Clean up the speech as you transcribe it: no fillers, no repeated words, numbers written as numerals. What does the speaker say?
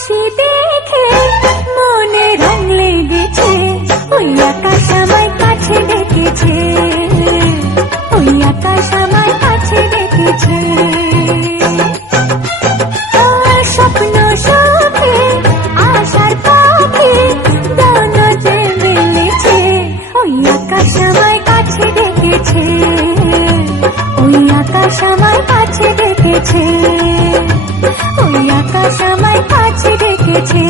হাসি দেখে মনে রং লেগেছে, ওই আকাশ আমায় কাছে ডেকেছে, ওই আকাশ আমায় কাছে ডেকেছে। স্বপ্ন সুখে আশার পাখি ডানা যে মেলেছে, ওই আকাশ আমায় কাছে ডেকেছে, ওই আকাশ আমায় কাছে ডেকেছে, ওই আকাশ আমায় কাছে ডেকেছে।